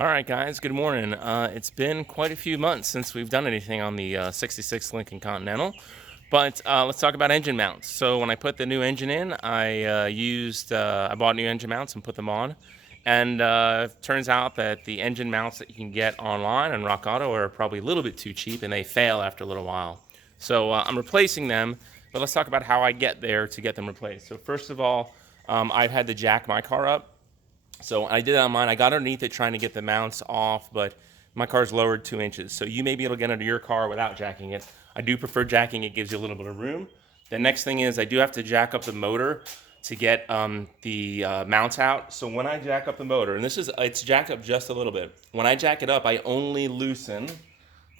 All right, guys, good morning. It's been quite a few months since we've done anything on the 66 Lincoln Continental, but let's talk about engine mounts. So when I put the new engine in, I bought new engine mounts and put them on, and turns out that the engine mounts that you can get online on Rock Auto are probably a little bit too cheap, and they fail after a little while. So I'm replacing them, but let's talk about how I get there to get them replaced. So first of all, I've had to jack my car up. So I did it on mine. I got underneath it trying to get the mounts off, but my car's lowered 2 inches. So you may be able to get under your car without jacking it. I do prefer jacking. It gives you a little bit of room. The next thing is I do have to jack up the motor to get the mounts out. So when I jack up the motor, and it's jacked up just a little bit. When I jack it up, I only loosen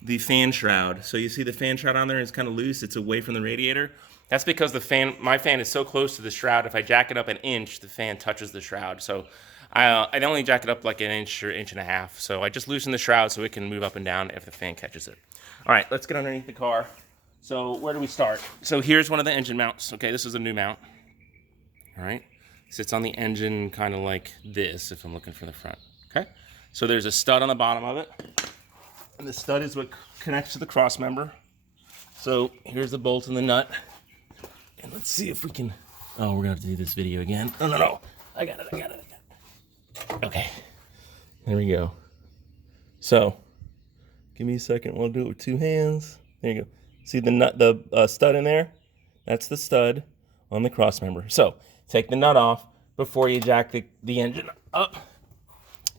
the fan shroud. So you see the fan shroud on there is kind of loose. It's away from the radiator. That's because my fan is so close to the shroud. If I jack it up an inch, the fan touches the shroud. So I'd only jack it up like an inch or inch and a half. So I just loosen the shroud so it can move up and down if the fan catches it. All right, let's get underneath the car. So where do we start? So here's one of the engine mounts. Okay, this is a new mount. All right, sits on the engine kind of like this if I'm looking from the front. Okay, so there's a stud on the bottom of it. And the stud is what connects to the cross member. So here's the bolt and the nut. And let's see if we can, oh, we're gonna have to do this video again. No. I got it. Okay, there we go. So, give me a second, we'll do it with 2 hands. There you go. See the nut, the stud in there? That's the stud on the cross member. So, take the nut off before you jack the engine up.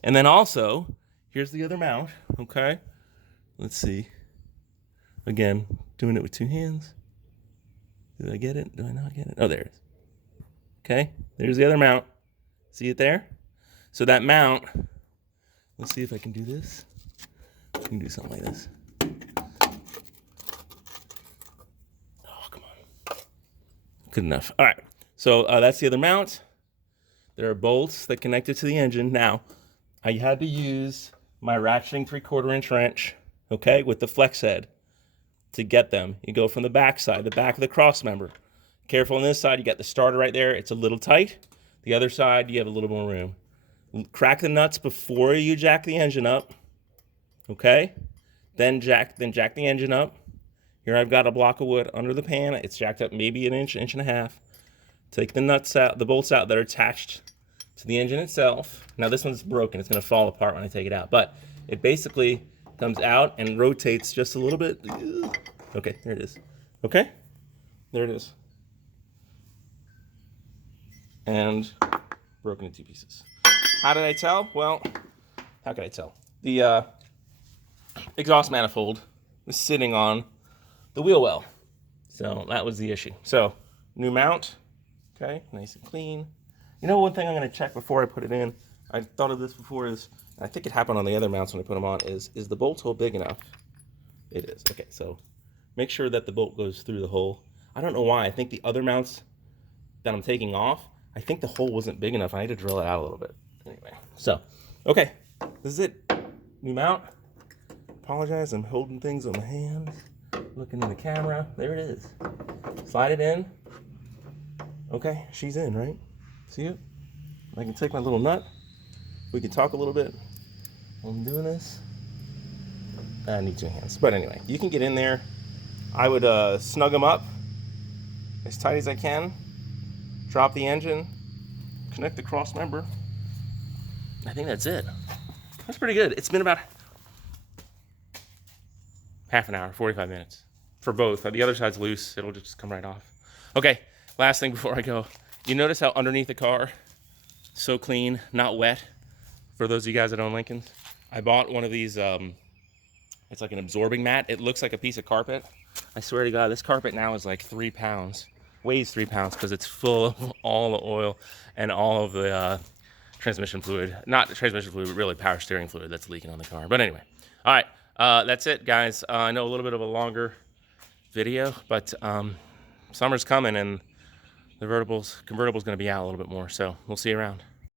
And then also, here's the other mount, okay? Let's see. Again, doing it with 2 hands. Did I get it? Do I not get it? Oh, there it is. Okay, there's the other mount. See it there? So that mount, let's see if I can do this. I can do something like this. Oh, come on. Good enough. All right, so that's the other mount. There are bolts that connect it to the engine. Now, I had to use my ratcheting 3/4 inch wrench, okay, with the flex head to get them. You go from the back side, the back of the cross member. Careful on this side, you got the starter right there. It's a little tight. The other side, you have a little more room. Crack the nuts before you jack the engine up, okay? Then jack the engine up. Here I've got a block of wood under the pan. It's jacked up maybe an inch, inch and a half. Take the nuts out, the bolts out that are attached to the engine itself. Now this one's broken. It's gonna fall apart when I take it out, but it basically comes out and rotates just a little bit. Okay, there it is. Okay, there it is. And broken in 2 pieces. How did I tell? Well, how could I tell? The exhaust manifold was sitting on the wheel well. So that was the issue. So new mount, okay, nice and clean. You know, one thing I'm gonna check before I put it in, I thought of this before is, I think it happened on the other mounts when I put them on, is the bolt hole big enough? It is. Okay, so make sure that the bolt goes through the hole. I don't know why. I think the other mounts that I'm taking off, I think the hole wasn't big enough. I had to drill it out a little bit. Anyway, so, okay, this is it. New mount. Apologize, I'm holding things on my hands, looking in the camera. There it is. Slide it in. Okay, she's in, right? See it? I can take my little nut. We can talk a little bit while I'm doing this. I need 2 hands. But anyway, you can get in there. I would snug them up as tight as I can. Drop the engine. Connect the cross member. I think that's it. That's pretty good. It's been about half an hour, 45 minutes for both. The other side's loose. It'll just come right off. Okay, last thing before I go. You notice how underneath the car, so clean, not wet? For those of you guys that own Lincolns, I bought one of these, it's like an absorbing mat. It looks like a piece of carpet. I swear to God, this carpet now is like 3 pounds. Weighs 3 pounds because it's full of all the oil and all of the transmission fluid. Not transmission fluid, but really power steering fluid that's leaking on the car. But anyway, all right, that's it, guys. I know a little bit of a longer video, but summer's coming and the convertible's going to be out a little bit more. So we'll see you around.